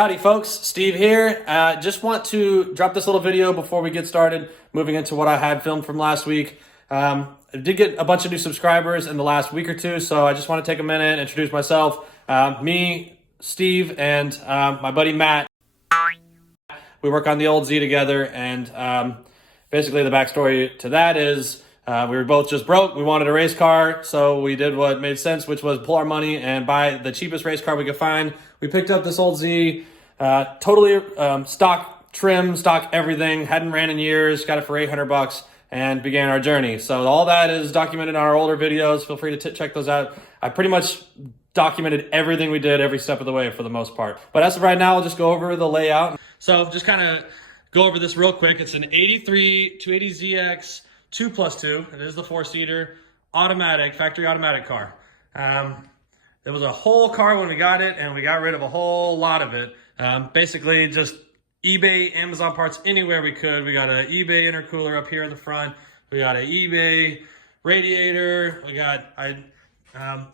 Howdy folks, Steve here. Just want to drop this little video before we get started, moving into what I had filmed from last week. I did get a bunch of new subscribers in the last week or two, so I just want to take a minute, introduce myself. Me, Steve, and my buddy Matt. We work on the old Z together, and basically the backstory to that is we were both just broke. We wanted a race car, so we did what made sense, which was pull our money and buy the cheapest race car we could find. We picked up this old Z, totally stock trim, stock everything, hadn't ran in years, got it for $800, and began our journey. So all that is documented in our older videos. Feel free to check those out. I pretty much documented everything we did every step of the way for the most part. But as of right now, I'll just go over the layout. So just kind of go over this real quick. It's an 83 280ZX 2+2. It is the 4-seater, automatic, factory automatic car. It was a whole car when we got it, and we got rid of a whole lot of it. Basically just eBay, Amazon parts, anywhere we could. We got an eBay intercooler up here in the front. We got an eBay radiator. I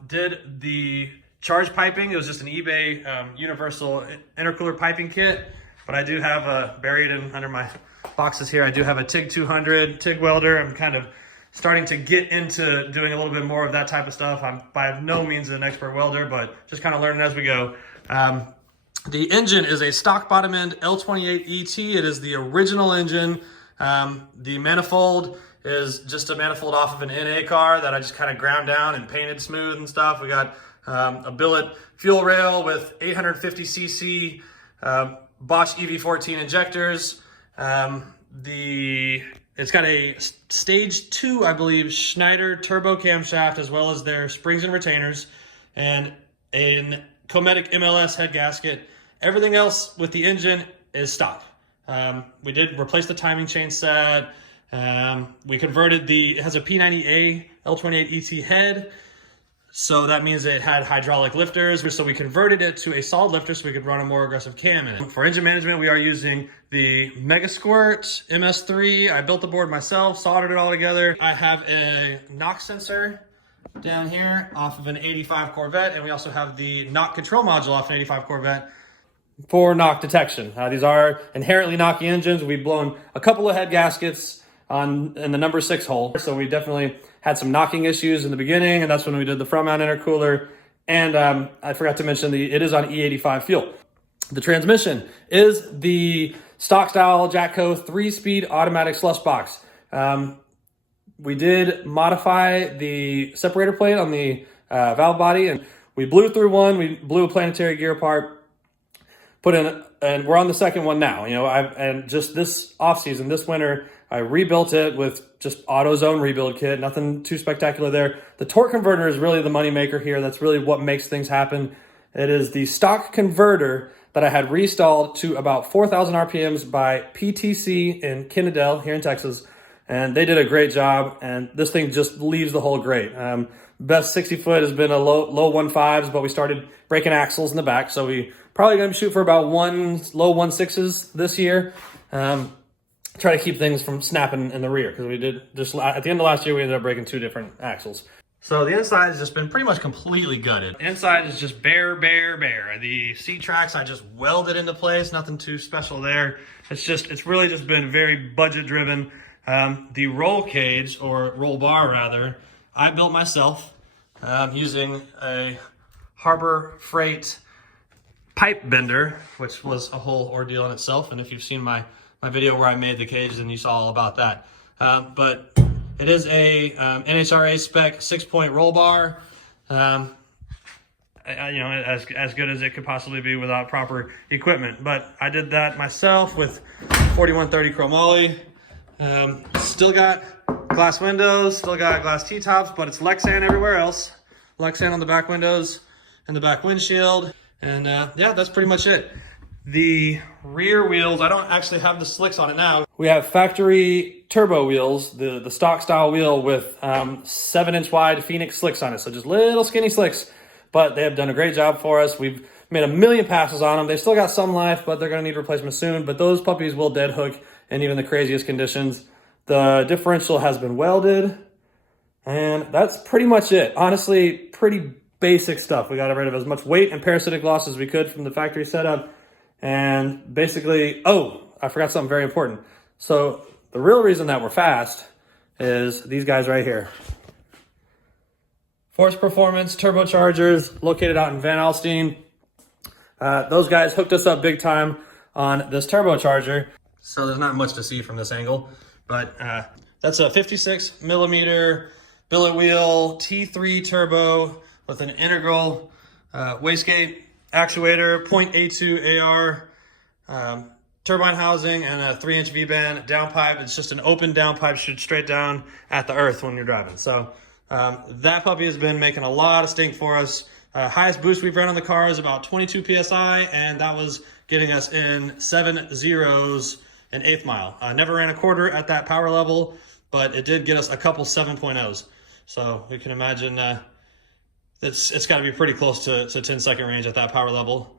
did the charge piping. It was just an eBay universal intercooler piping kit. But I do have buried under my boxes here, I do have a TIG 200 TIG welder. I'm kind of starting to get into doing a little bit more of that type of stuff. I'm by no means an expert welder, but just kind of learning as we go. The engine is a stock bottom end L28 ET. It is the original engine. The manifold is just a manifold off of an NA car that I just kind of ground down and painted smooth and stuff. We got a billet fuel rail with 850cc Bosch EV14 injectors. It's got a stage 2, I believe, Schneider turbo camshaft, as well as their springs and retainers, and a Cometic MLS head gasket. Everything else with the engine is stock. We did replace the timing chain set. We converted it has a P90A L28 ET head. So that means it had hydraulic lifters. So we converted it to a solid lifter so we could run a more aggressive cam in it. For engine management, we are using the Megasquirt MS3. I built the board myself, soldered it all together. I have a knock sensor down here off of an 85 Corvette, and we also have the knock control module off an 85 Corvette for knock detection. These are inherently knocky engines. We've blown a couple of head gaskets in the number 6 hole. So we definitely had some knocking issues in the beginning, and that's when we did the front mount intercooler. And I forgot to mention it is on E85 fuel. The transmission is the stock style Jatco 3-speed automatic slush box. We did modify the separator plate on the valve body, and we blew through one. We blew a planetary gear apart, put in, and we're on the second one now. And just this off season, this winter, I rebuilt it with just AutoZone rebuild kit, nothing too spectacular there. The torque converter is really the money maker here. That's really what makes things happen. It is the stock converter that I had restalled to about 4,000 RPMs by PTC in Kennedale here in Texas. And they did a great job, and this thing just leaves the hole great. Best 60 foot has been a low 1.5s, but we started breaking axles in the back. So we probably gonna shoot for about low 1.6s this year. Try to keep things from snapping in the rear, because we did just at the end of last year, we ended up breaking 2 different axles. So the inside has just been pretty much completely gutted. Inside is just bare. The seat tracks, I just welded into place, nothing too special there. It's really just been very budget driven. The roll cage, or roll bar rather, I built myself using a Harbor Freight pipe bender, which was a whole ordeal in itself. And if you've seen my video where I made the cage, then you saw all about that. But it is a NHRA spec 6-point roll bar. As good as it could possibly be without proper equipment. But I did that myself with 4130 chromoly. Still got glass windows, still got glass T-tops, but it's Lexan everywhere else. Lexan on the back windows and the back windshield. And yeah, that's pretty much it. The rear wheels, I don't actually have the slicks on it now. We have factory turbo wheels, the stock style wheel with 7-inch wide Phoenix slicks on it. So just little skinny slicks, but they have done a great job for us. We've made a million passes on them. They still got some life, but they're gonna need replacement soon. But those puppies will dead hook in even the craziest conditions. The differential has been welded, and that's pretty much it. Honestly, pretty basic stuff. We got rid of as much weight and parasitic loss as we could from the factory setup. And basically, oh, I forgot something very important. So the real reason that we're fast is these guys right here. Force Performance turbochargers located out in Van Alstyne. Those guys hooked us up big time on this turbocharger. So there's not much to see from this angle, but that's a 56 millimeter billet wheel T3 turbo with an integral wastegate actuator, 0.82 AR, turbine housing, and a 3-inch V-band downpipe. It's just an open downpipe, shoots straight down at the earth when you're driving. So that puppy has been making a lot of stink for us. Highest boost we've run on the car is about 22 PSI, and that was getting us in 7 zeros an eighth mile. Never ran a quarter at that power level, but it did get us a couple 7.0s. So you can imagine it's got to be pretty close to 10-second range at that power level.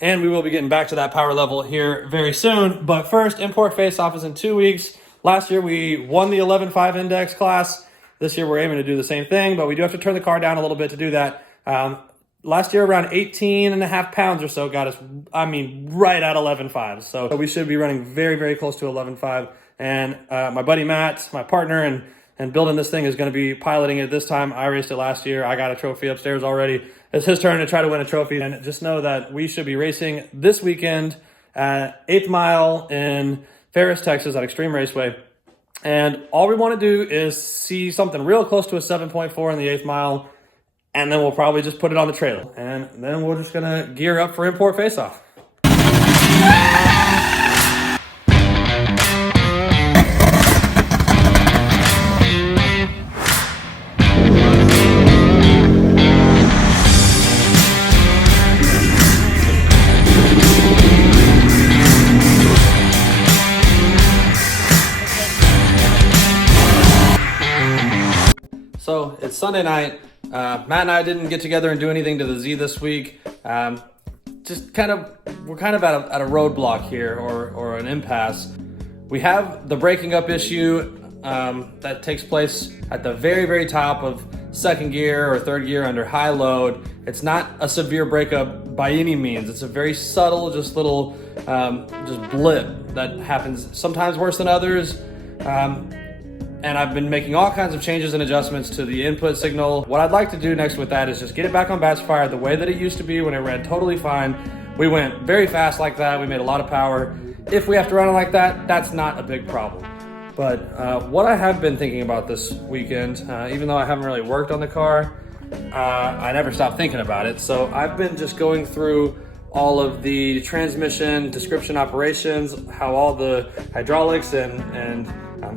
And we will be getting back to that power level here very soon. But first, import face-off is in 2 weeks. Last year, we won the 11.5 index class. This year, we're aiming to do the same thing, but we do have to turn the car down a little bit to do that. Last year, around 18.5 pounds or so got us, right at 11.5. So we should be running very, very close to 11.5. And my buddy Matt, my partner, and building this thing is going to be piloting it this time. I raced it last year. I got a trophy upstairs already. It's his turn to try to win a trophy. And just know that we should be racing this weekend at 8th Mile in Ferris, Texas at Extreme Raceway. And all we want to do is see something real close to a 7.4 in the 8th Mile. And then we'll probably just put it on the trailer. And then we're just going to gear up for import face-off. So it's Sunday night. Matt and I didn't get together and do anything to the Z this week. We're kind of at a roadblock here, or an impasse. We have the breaking up issue that takes place at the very, very top of second gear or third gear under high load. It's not a severe breakup by any means. It's a very subtle, just little, just blip that happens sometimes worse than others. And I've been making all kinds of changes and adjustments to the input signal. What I'd like to do next with that is just get it back on batch fire the way that it used to be when it ran totally fine. We went very fast like that. We made a lot of power. If we have to run it like that, that's not a big problem. But what I have been thinking about this weekend, even though I haven't really worked on the car, I never stopped thinking about it. So I've been just going through all of the transmission description operations, how all the hydraulics and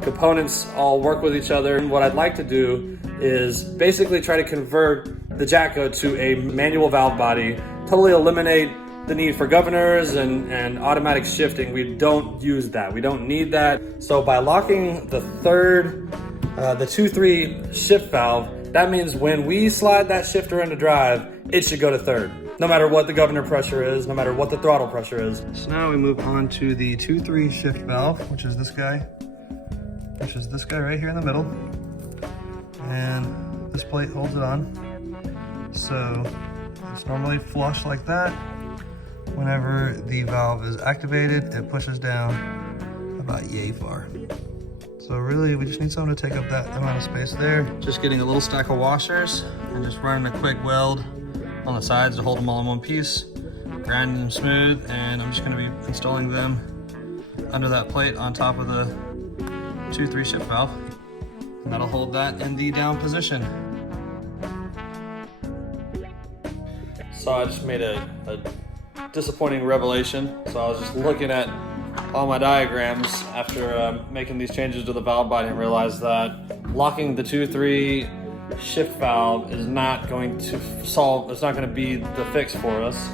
components all work with each other. And what I'd like to do is basically try to convert the Jatco to a manual valve body, totally eliminate the need for governors and automatic shifting. We don't use that. We don't need that. So by locking the 2-3 shift valve, that means when we slide that shifter into drive, it should go to third, no matter what the governor pressure is, no matter what the throttle pressure is. So now we move on to the 2-3 shift valve, which is this guy right here in the middle. And this plate holds it on. So it's normally flush like that. Whenever the valve is activated, it pushes down about yay far. So really, we just need someone to take up that amount of space there. Just getting a little stack of washers and just running a quick weld on the sides to hold them all in one piece, grinding them smooth, and I'm just gonna be installing them under that plate on top of the 2-3 shift valve. And that'll hold that in the down position. So I just made a disappointing revelation. So I was just looking at all my diagrams after making these changes to the valve body and realized that locking the 2-3 shift valve is not going to solve, it's not going to be the fix for us.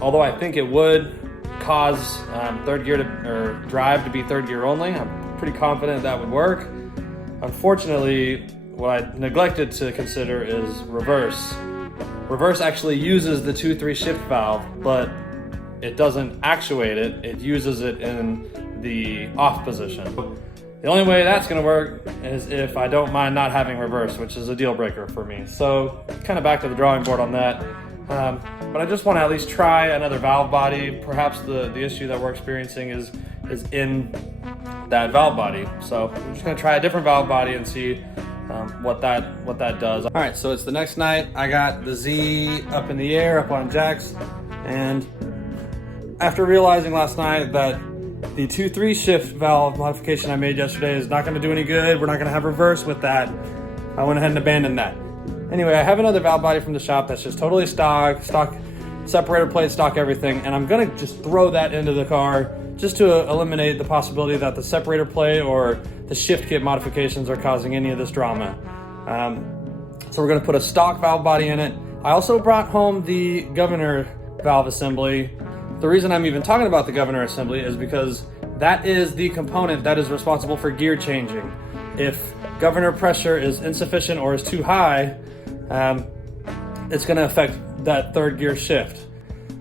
Although I think it would cause third gear or drive to be third gear only. I'm pretty confident that would work. Unfortunately, what I neglected to consider is reverse. Reverse actually uses the 2-3 shift valve, but it doesn't actuate it. It uses it in the off position. The only way that's gonna work is if I don't mind not having reverse, which is a deal breaker for me. So kind of back to the drawing board on that. but I just want to at least try another valve body. Perhaps the issue that we're experiencing is in that valve body. So I'm just going to try a different valve body and see what that does. All right, so it's the next night. I got the Z up in the air, up on jacks, and after realizing last night that the 2-3 shift valve modification I made yesterday is not going to do any good, we're not going to have reverse with that, I went ahead and abandoned that. Anyway, I have another valve body from the shop that's just totally stock separator plate, stock everything, and I'm going to just throw that into the car just to eliminate the possibility that the separator plate or the shift kit modifications are causing any of this drama. So we're going to put a stock valve body in it. I also brought home the governor valve assembly. The reason I'm even talking about the governor assembly is because that is the component that is responsible for gear changing. If governor pressure is insufficient or is too high, it's going to affect that third gear shift.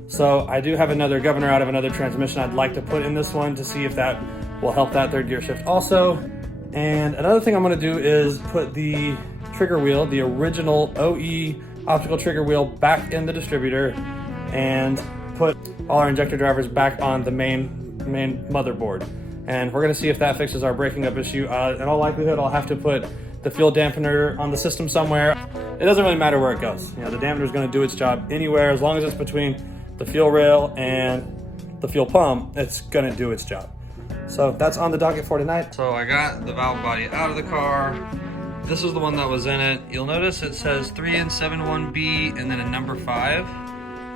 So I do have another governor out of another transmission I'd like to put in this one to see if that will help that third gear shift also. And another thing I'm going to do is put the trigger wheel, the original OE optical trigger wheel, back in the distributor and put all our injector drivers back on the main motherboard. And we're going to see if that fixes our breaking up issue. In all likelihood, I'll have to put the fuel dampener on the system somewhere. It doesn't really matter where it goes. You know, the dampener is going to do its job anywhere. As long as it's between the fuel rail and the fuel pump, it's going to do its job. So that's on the docket for tonight. So I got the valve body out of the car. This is the one that was in it. You'll notice it says 3N71B and then a number 5.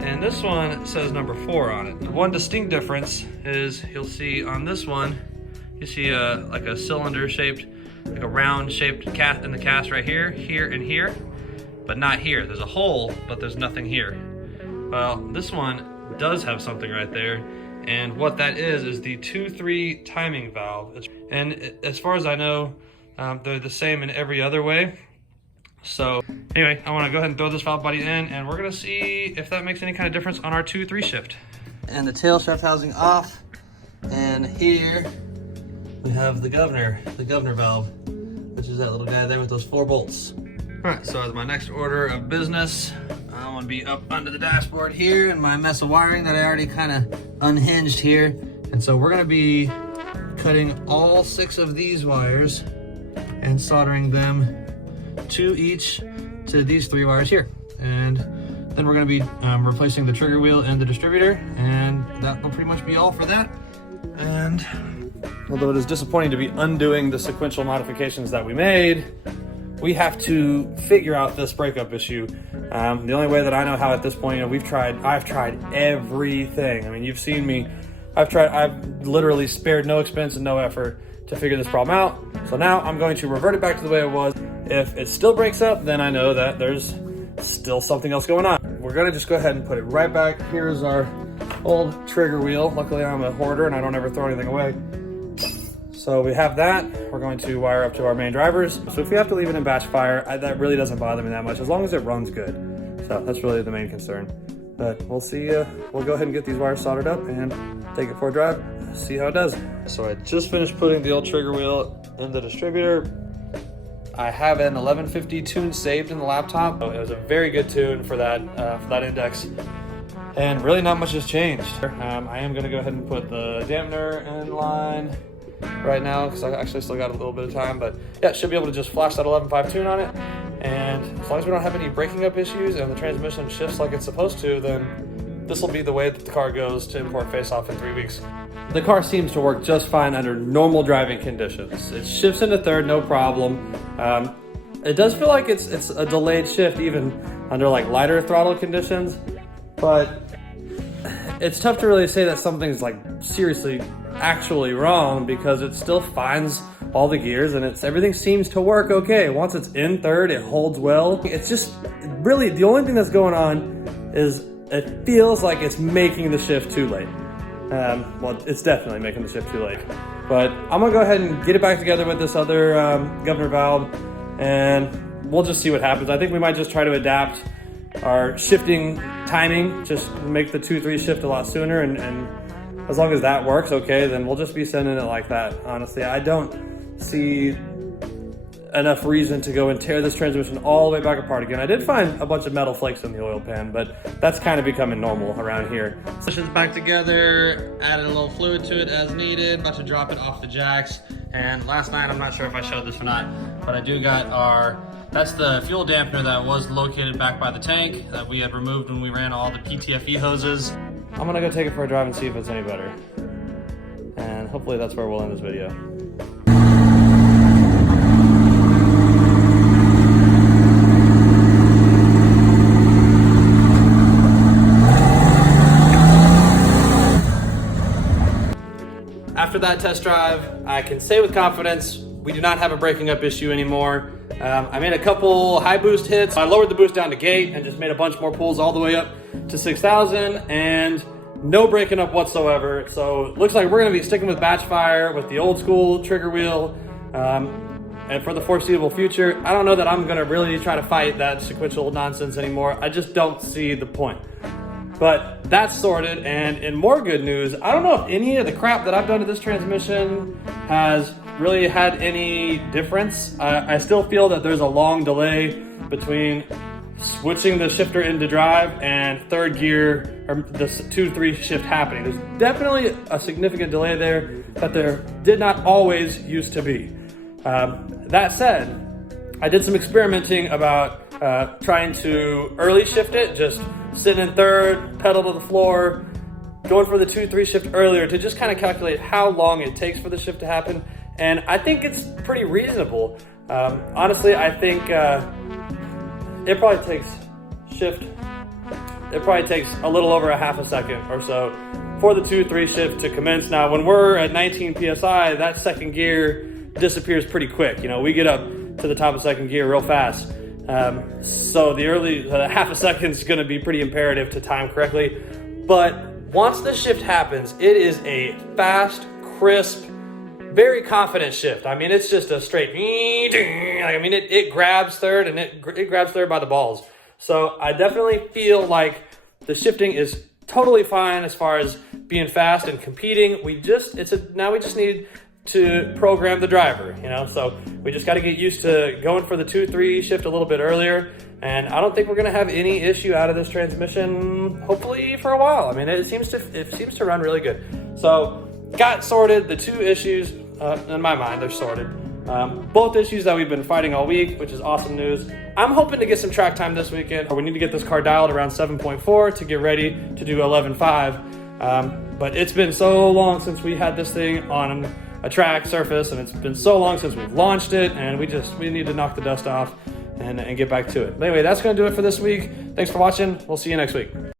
And this one says number 4 on it. The one distinct difference is you'll see on this one, you see like a cylinder shaped, like a round shaped cast in the cast right here, here, and here, but not here. There's a hole, but there's nothing here. Well, this one does have something right there. And what that is the 2-3 timing valve. And as far as I know, they're the same in every other way. So anyway, I want to go ahead and throw this valve body in, and we're going to see if that makes any kind of difference on our 2-3 shift. And the tail shaft housing off, and here we have the governor valve, which is that little guy there with those 4 bolts. All right, so as my next order of business, I'm going to be up under the dashboard here in my mess of wiring that I already kind of unhinged here. And so we're going to be cutting all 6 of these wires and soldering them to these 3 wires here. And then we're going to be replacing the trigger wheel and the distributor, and that will pretty much be all for that. And although it is disappointing to be undoing the sequential modifications that we made, we have to figure out this breakup issue. The only way that I know how at this point, you know, I've tried everything. I mean, you've seen me. I've literally spared no expense and no effort to figure this problem out. So now I'm going to revert it back to the way it was. If it still breaks up, then I know that there's still something else going on. We're gonna just go ahead and put it right back. Here's our old trigger wheel. Luckily I'm a hoarder and I don't ever throw anything away. So we have that. We're going to wire up to our main drivers. So if we have to leave it in batch fire, that really doesn't bother me that much, as long as it runs good. So that's really the main concern. But we'll see, we'll go ahead and get these wires soldered up and take it for a drive, see how it does. So I just finished putting the old trigger wheel in the distributor. I have an 1150 tune saved in the laptop. It was a very good tune for that index. And really not much has changed. I am gonna go ahead and put the dampener in line right now because I actually still got a little bit of time, but yeah, should be able to just flash that 11.5 tune on it. And as long as we don't have any breaking up issues and the transmission shifts like it's supposed to, then this will be the way that the car goes to import face-off in 3 weeks. The car seems to work just fine under normal driving conditions. It shifts into third, no problem. It does feel like it's a delayed shift even under like lighter throttle conditions, but it's tough to really say that something's like seriously actually wrong because it still finds all the gears and everything seems to work okay. Once it's in third, it holds well. It's just really the only thing that's going on is it feels like it's making the shift too late. Well, it's definitely making the shift too late. But I'm gonna go ahead and get it back together with this other governor valve, and we'll just see what happens. I think we might just try to adapt our shifting timing, just make the 2-3 shift a lot sooner, and as long as that works okay, then we'll just be sending it like that. Honestly, I don't see enough reason to go and tear this transmission all the way back apart again. I did find a bunch of metal flakes in the oil pan, but that's kind of becoming normal around here. Transmission's back together, added a little fluid to it as needed, about to drop it off the jacks. And last night, I'm not sure if I showed this or not, but I do got that's the fuel dampener that was located back by the tank that we had removed when we ran all the PTFE hoses. I'm gonna go take it for a drive and see if it's any better. And hopefully that's where we'll end this video. After that test drive, I can say with confidence, we do not have a breaking up issue anymore. I made a couple high boost hits. I lowered the boost down to gate and just made a bunch more pulls all the way up to 6,000 and no breaking up whatsoever. So it looks like we're gonna be sticking with batch fire with the old school trigger wheel. And for the foreseeable future, I don't know that I'm gonna really try to fight that sequential nonsense anymore. I just don't see the point. But that's sorted, and in more good news, I don't know if any of the crap that I've done to this transmission has really had any difference. I still feel that there's a long delay between switching the shifter into drive and third gear, or the 2-3 shift happening. There's definitely a significant delay there that there did not always used to be. That said, I did some experimenting about trying to early shift it, just sitting in third, pedal to the floor, going for the 2-3 shift earlier to just kind of calculate how long it takes for the shift to happen. And I think it's pretty reasonable. Honestly, I think it probably takes a little over a half a second or so for the 2-3 shift to commence. Now, when we're at 19 PSI, that second gear disappears pretty quick. You know, we get up to the top of second gear real fast. So the half a second is going to be pretty imperative to time correctly. But once the shift happens, it is a fast, crisp, very confident shift. I mean, it's just a straight, I mean, it grabs third and it grabs third by the balls. So I definitely feel like the shifting is totally fine as far as being fast and competing. Now we just need to program the driver, you know, so we just got to get used to going for the 2-3 shift a little bit earlier, and I don't think we're going to have any issue out of this transmission, hopefully, for a while. I mean, it seems to run really good. So got sorted. The two issues, in my mind, they're sorted. Both issues that we've been fighting all week, which is awesome news. I'm hoping to get some track time this weekend. We need to get this car dialed around 7.4 to get ready to do 11.5. But it's been so long since we had this thing on a track surface, and it's been so long since we've launched it, and we need to knock the dust off and get back to it. But anyway, that's going to do it for this week. Thanks for watching. We'll see you next week.